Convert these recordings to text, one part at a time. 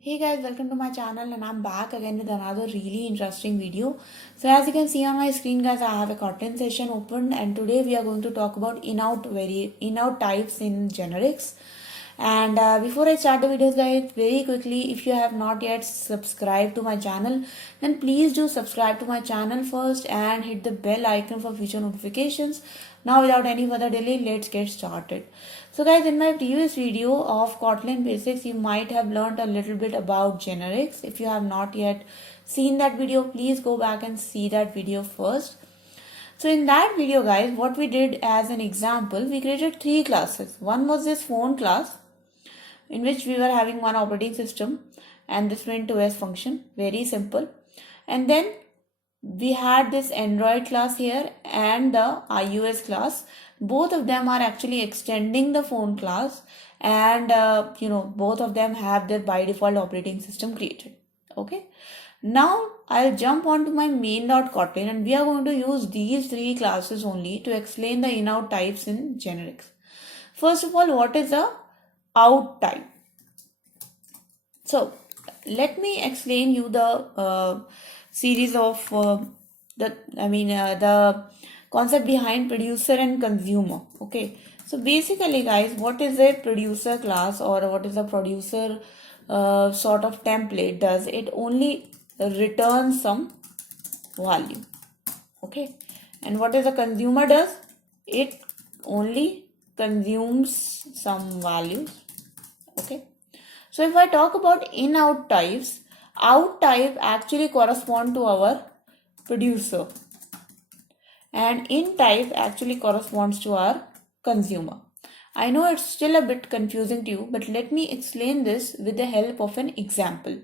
Hey guys, welcome to my channel and I'm back again with another really interesting video. So as you can see on my screen guys, I have a Kotlin session open and today we are going to talk about in-out types in generics. And before I start the videos guys, very quickly, if you have not yet subscribed to my channel, then please do subscribe to my channel first and hit the bell icon for future notifications. Now without any further delay, let's get started. So guys, in my previous video of Kotlin basics, you might have learned a little bit about generics. If you have not yet seen that video, please go back and see that video first. So in that video guys, what we did as an example, we created three classes. One was this phone class in which we were having one operating system and this print2s function, very simple. And then we had this Android class here and the iOS class. Both of them are actually extending the phone class and both of them have their by default operating system created. Okay. Now I'll jump onto my main.kotlin and we are going to use these three classes only to explain the in-out types in generics. First of all, what is a out type? So let me explain you the series of the concept behind producer and consumer. Okay, so basically guys, what is a producer class or what is a producer sort of template does? It only returns some value. Okay, and what is a consumer does? It only consumes some values. Okay, so if I talk about in-out types, out type actually correspond to our producer and in type actually corresponds to our consumer. I know it's still a bit confusing to you, but let me explain this with the help of an example.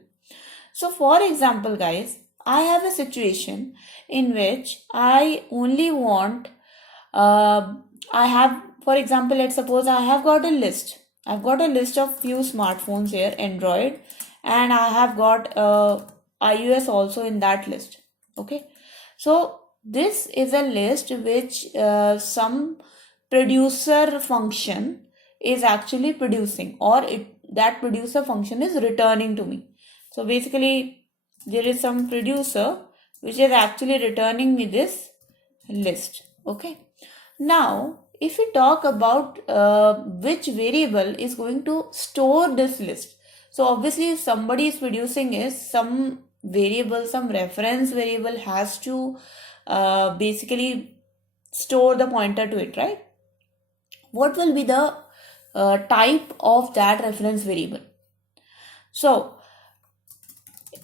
So for example guys, I have a situation in which I only want for example, let's suppose I have got a list. I've got a list of few smartphones here, Android, and I have got iOS also in that list. Okay, so this is a list which some producer function is actually producing, or that producer function is returning to me. So basically there is some producer which is actually returning me this list. Okay, now if we talk about which variable is going to store this list, so obviously if somebody is producing is some variable, some reference variable has to basically store the pointer to it, right? What will be the type of that reference variable? So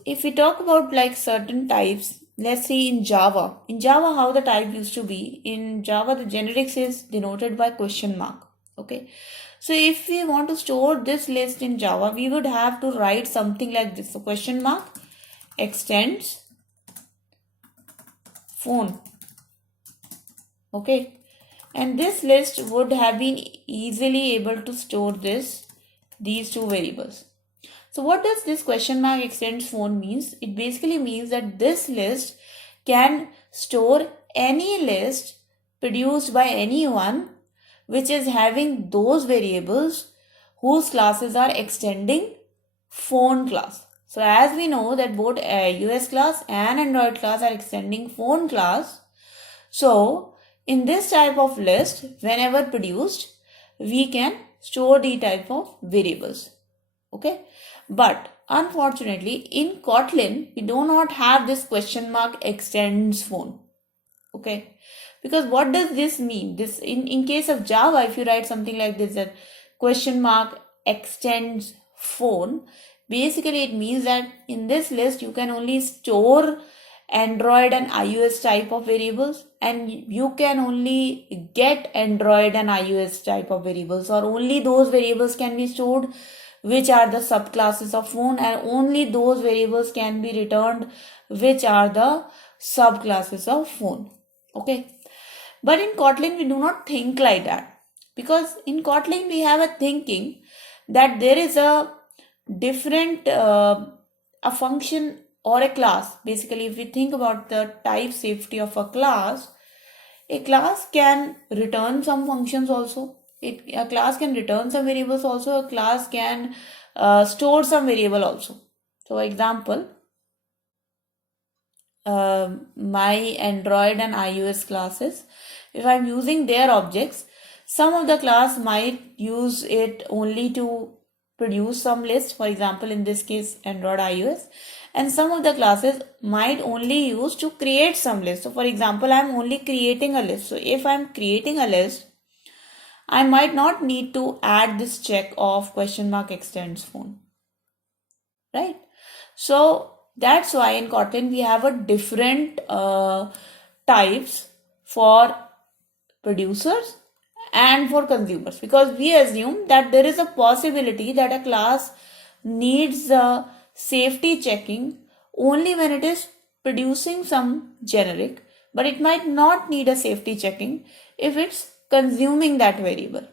if we talk about like certain types, let's see in Java. In Java, how the type used to be. In Java, the generics is denoted by question mark. Okay. So if we want to store this list in Java, we would have to write something like this. So question mark extends phone. Okay. And this list would have been easily able to store these two variables. So what does this question mark extends phone means? It basically means that this list can store any list produced by anyone which is having those variables whose classes are extending phone class. So as we know that both iOS class and Android class are extending phone class. So in this type of list, whenever produced, we can store the type of variables. Okay, but unfortunately in Kotlin we do not have this question mark extends phone. Okay, because what does this mean? This in case of Java, if you write something like this, that question mark extends phone, basically it means that in this list you can only store Android and iOS type of variables, and you can only get Android and iOS type of variables, or only those variables can be stored which are the subclasses of phone, and only those variables can be returned which are the subclasses of phone. Okay, but in Kotlin we do not think like that, because in Kotlin we have a thinking that there is a different a function or a class. Basically, if we think about the type safety of a class can return some functions also. A class can return some variables also. A class can store some variable also. So example, my Android and iOS classes, if I'm using their objects, some of the class might use it only to produce some list, for example in this case Android iOS, and some of the classes might only use to create some list. So for example, I'm only creating a list. So if I'm creating a list, I might not need to add this check of question mark extends phone, right? So that's why in Kotlin we have a different types for producers and for consumers, because we assume that there is a possibility that a class needs safety checking only when it is producing some generic, but it might not need a safety checking if it's consuming that variable.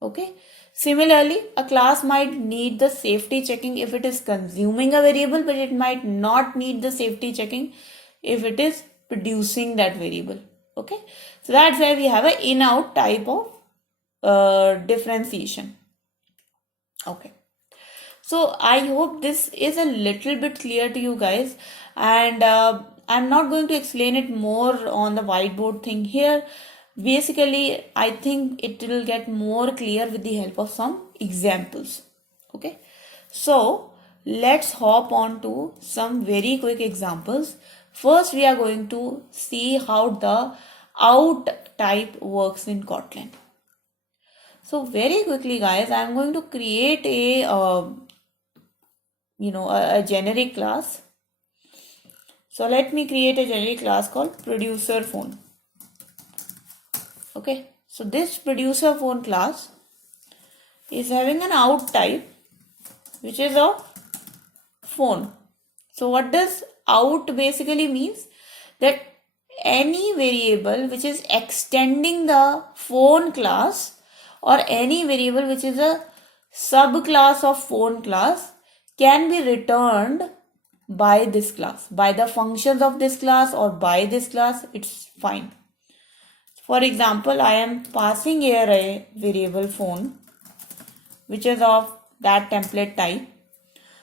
Okay. Similarly, a class might need the safety checking if it is consuming a variable, but it might not need the safety checking if it is producing that variable. Okay. So that's why we have an in-out type of differentiation. Okay. So I hope this is a little bit clear to you guys, and I'm not going to explain it more on the whiteboard thing here. Basically, I think it will get more clear with the help of some examples. Okay, so let's hop on to some very quick examples. First, we are going to see how the out type works in Kotlin. So very quickly, guys, I'm going to create a generic class. So let me create a generic class called producer phone. Okay, so this producer phone class is having an out type which is of phone. So what does out basically means? That any variable which is extending the phone class or any variable which is a subclass of phone class can be returned by this class, by the functions of this class or by this class, it's fine. For example, I am passing here a variable phone which is of that template type.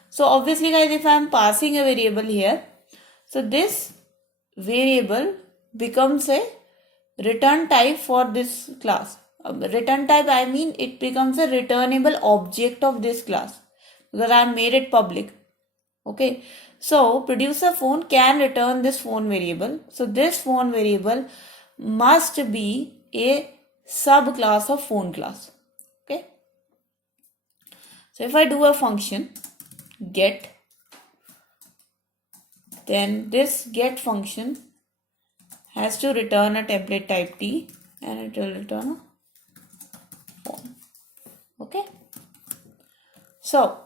So obviously guys, if I am passing a variable here, so this variable becomes a return type for this class. Return type, I mean it becomes a returnable object of this class because I have made it public. Okay, so producer phone can return this phone variable. So this phone variable must be a subclass of phone class. Okay, so if I do a function get, then this get function has to return a template type T and it will return a phone. Okay, so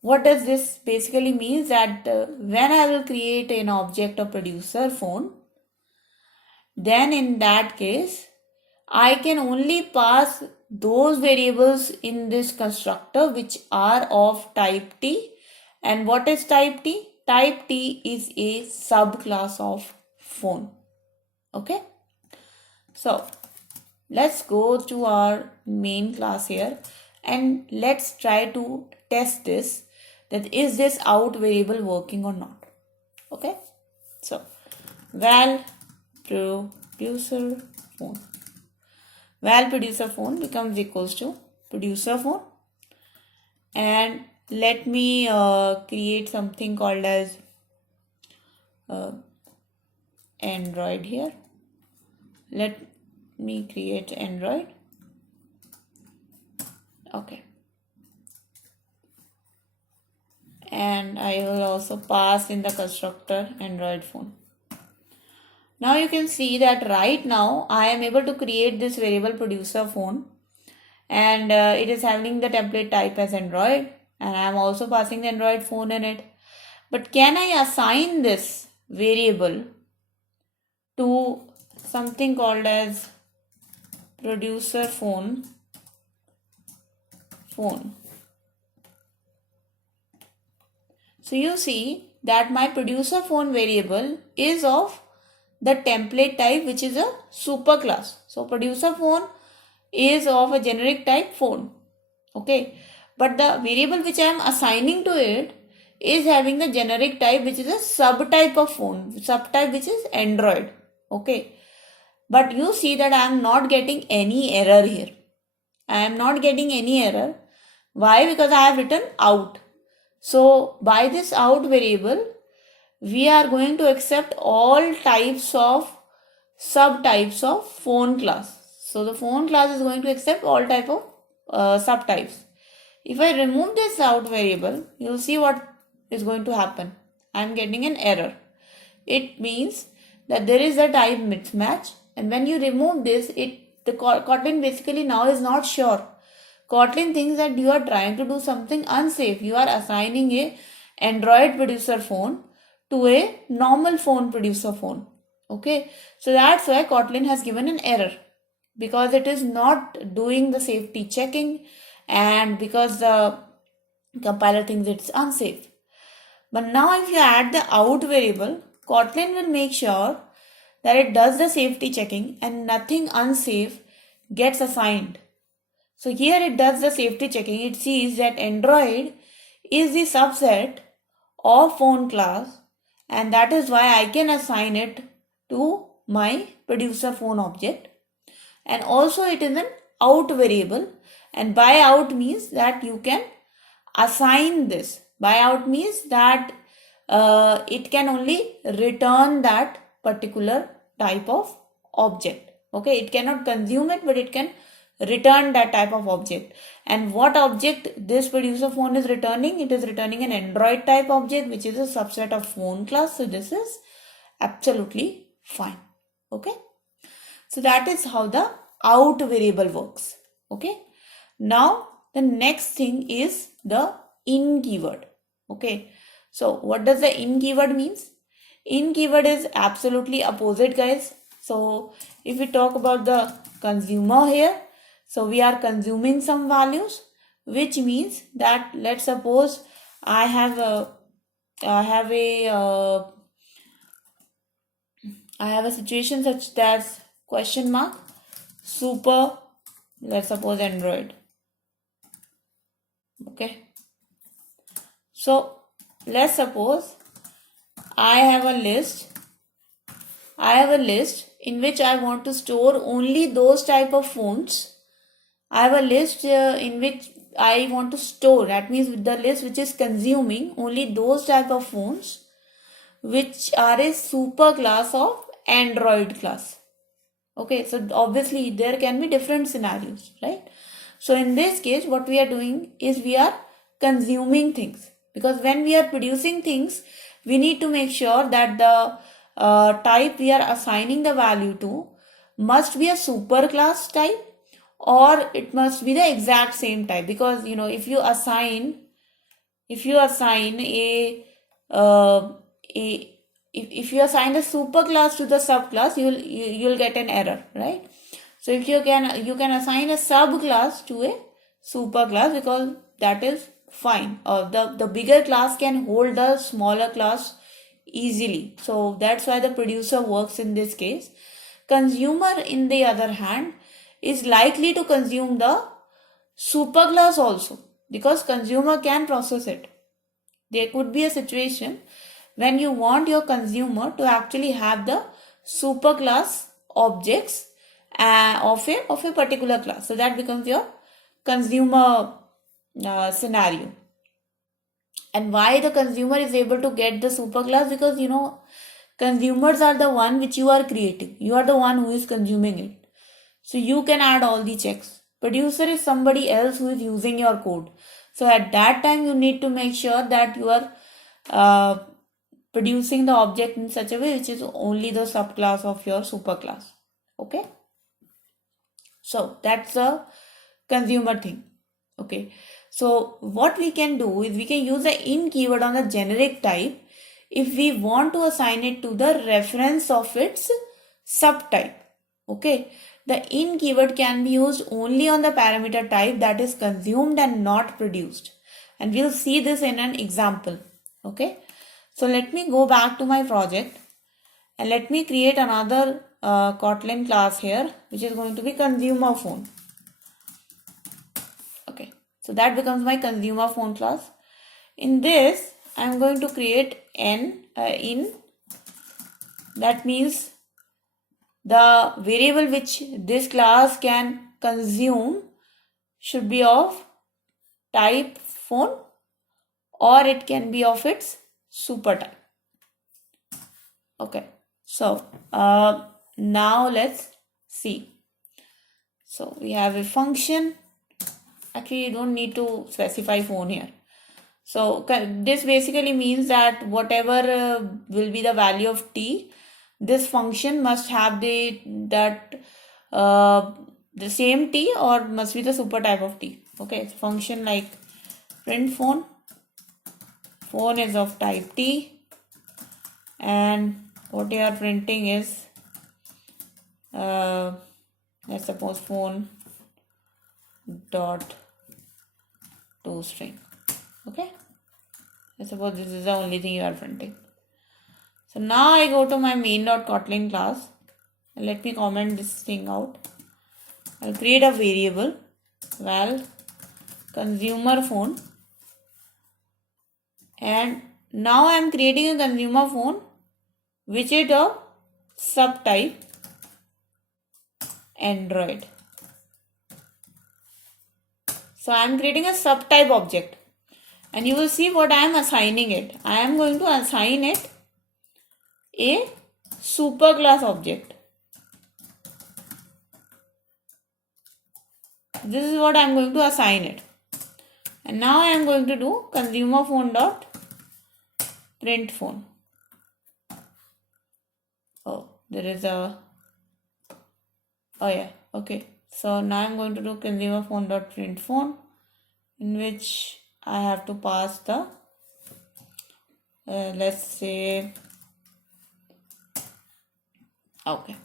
what does this basically means? That when I will create an object of producer phone, then in that case I can only pass those variables in this constructor which are of type T. And what is type T? Type T is a subclass of phone. Okay, so let's go to our main class here and let's try to test this, that is this out variable working or not. Okay, so val producer phone, val producer phone becomes equals to producer phone, and let me create something called as Android here. Let me create Android. Okay, and I will also pass in the constructor Android phone. Now you can see that right now I am able to create this variable producer phone, and it is having the template type as Android, and I am also passing the Android phone in it. But can I assign this variable to something called as producer phone? So you see that my producer phone variable is of the template type which is a superclass. So producer phone is of a generic type phone. Okay, but the variable which I am assigning to it is having the generic type which is a subtype of phone, subtype which is Android. Okay, but you see that I am not getting any error here. I am not getting any error. Why? Because I have written out. So by this out variable, we are going to accept all types of subtypes of phone class. So the phone class is going to accept all type of subtypes. If I remove this out variable, you will see what is going to happen. I am getting an error. It means that there is a type mismatch, and when you remove this, the Kotlin basically now is not sure. Kotlin thinks that you are trying to do something unsafe. You are assigning a Android producer phone to a normal phone producer phone. Okay, so that's why Kotlin has given an error, because it is not doing the safety checking and because the compiler thinks it's unsafe. But now if you add the out variable, Kotlin will make sure that it does the safety checking and nothing unsafe gets assigned. So here it does the safety checking. It sees that Android is the subset of phone class, and that is why I can assign it to my producer phone object. And also it is an out variable, and by out means that you can assign this. By out means that it can only return that particular type of object. Okay, it cannot consume it, but it can return that type of object. And what object this producer phone is returning? It is returning an Android type object, which is a subset of phone class. So this is absolutely fine. Okay, so that is how the out variable works. Okay, now the next thing is the in keyword. Okay, so what does the in keyword means? In keyword is absolutely opposite, guys. So if we talk about the consumer here, so we are consuming some values, which means that let's suppose I have a situation such as question mark super, let's suppose Android. Okay, so let's suppose I have a list in which I want to store only those type of phones. I have a list in which I want to store, that means with the list which is consuming only those type of phones which are a super class of Android class. Okay, so obviously there can be different scenarios, right? So in this case, what we are doing is we are consuming things, because when we are producing things, we need to make sure that the type we are assigning the value to must be a super class type, or it must be the exact same type. Because if you assign if you assign a super class to the subclass, you'll get an error, right? So if you can assign a subclass to a super class, because that is fine. The bigger class can hold the smaller class easily. So that's why the producer works in this case. Consumer, in the other hand, is likely to consume the superclass also, because consumer can process it. There could be a situation when you want your consumer to actually have the superclass objects of a particular class. So that becomes your consumer scenario. And why the consumer is able to get the superclass? Because consumers are the one which you are creating. You are the one who is consuming it. So you can add all the checks. Producer is somebody else who is using your code. So at that time you need to make sure that you are producing the object in such a way which is only the subclass of your superclass. Okay. So that's a consumer thing. Okay. So what we can do is we can use the in keyword on the generic type if we want to assign it to the reference of its subtype. Okay. The in keyword can be used only on the parameter type that is consumed and not produced. And we'll see this in an example. Okay. So let me go back to my project and let me create another Kotlin class here, which is going to be consumer phone. So that becomes my consumer phone class. In this, I'm going to create in. That means the variable which this class can consume should be of type phone, or it can be of its super type. Okay, so now let's see. So we have a function. Actually, you don't need to specify phone here. So this basically means that whatever will be the value of t, this function must have the same t, or must be the super type of t. Okay, it's function like print phone. Phone is of type t, and what you are printing is let's suppose phone dot toString. Okay, let's suppose this is the only thing you are printing. So now I go to my main.kotlin class, and let me comment this thing out. I'll create a variable val consumer phone, and now I am creating a consumer phone which is of subtype Android. So I am creating a subtype object, and you will see what I am assigning it. I am going to assign it a superclass object. This is what I am going to assign it. And now I am going to do consumer phone dot print phone. Oh, there is a, oh yeah, okay. So now I am going to do consumer phone dot print phone, in which I have to pass the let's say, okay,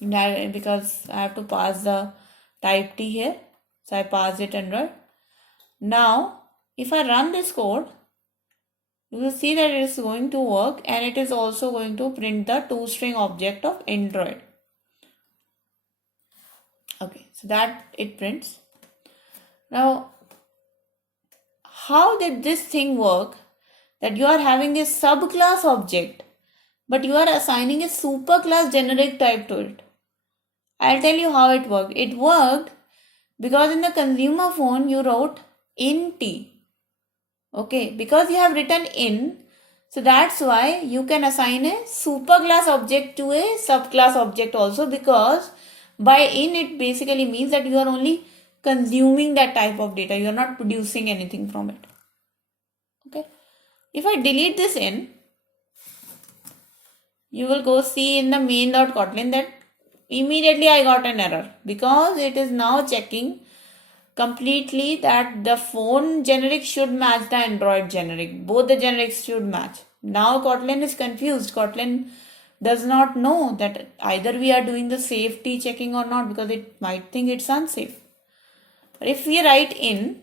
because I have to pass the type t here, so I pass it Android. Now if I run this code, you will see that it is going to work, and it is also going to print the toString object of Android. Okay, so that it prints. Now how did this thing work, that you are having a subclass object but you are assigning a superclass generic type to it? I'll tell you how it worked. It worked because in the consumer phone you wrote in t. Okay, because you have written in, so that's why you can assign a superclass object to a subclass object also, because by in it basically means that you are only consuming that type of data, you are not producing anything from it. Okay, if I delete this in, you will go see in the main.kotlin that immediately I got an error, because it is now checking completely that the phone generic should match the Android generic. Both the generics should match. Now Kotlin is confused. Kotlin does not know that either we are doing the safety checking or not, because it might think it's unsafe. But if we write in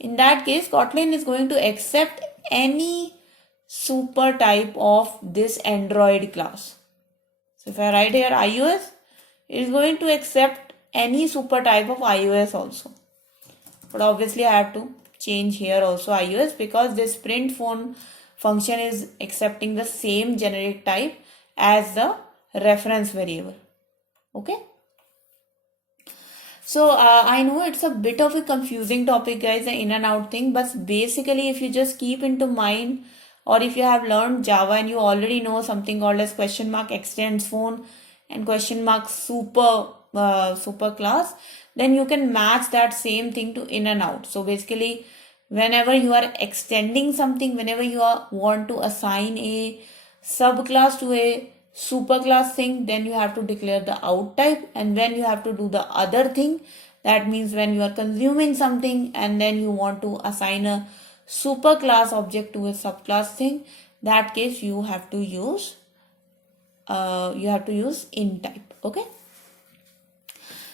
that case, Kotlin is going to accept any super type of this Android class. So if I write here iOS, it is going to accept any super type of iOS also. But obviously I have to change here also iOS, because this print phone function is accepting the same generic type as the reference variable. Okay. So I know it's a bit of a confusing topic, guys, the in and out thing, but basically if you just keep into mind, or if you have learned Java and you already know something called as question mark extends phone and question mark super class, then you can match that same thing to in and out. So basically, whenever you are extending something, whenever you want to assign a subclass to a superclass thing, then you have to declare the out type, and then you have to do the other thing. That means when you are consuming something and then you want to assign a superclass object to a subclass thing, that case you have to use in type. Okay.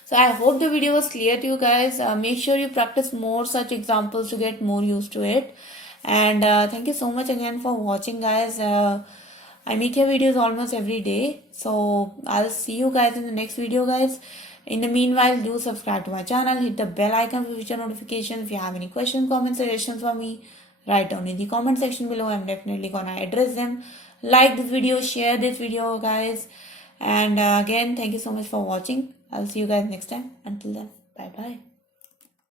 So I hope the video was clear to you guys. Make sure you practice more such examples to get more used to it. And thank you so much again for watching, guys. I make your videos almost every day. So I'll see you guys in the next video, guys. In the meanwhile, do subscribe to my channel, hit the bell icon for future notifications. If you have any questions, comments, suggestions for me, write down in the comment section below. I'm definitely gonna address them. Like this video, share this video, guys. And again, thank you so much for watching. I'll see you guys next time. Until then, bye bye.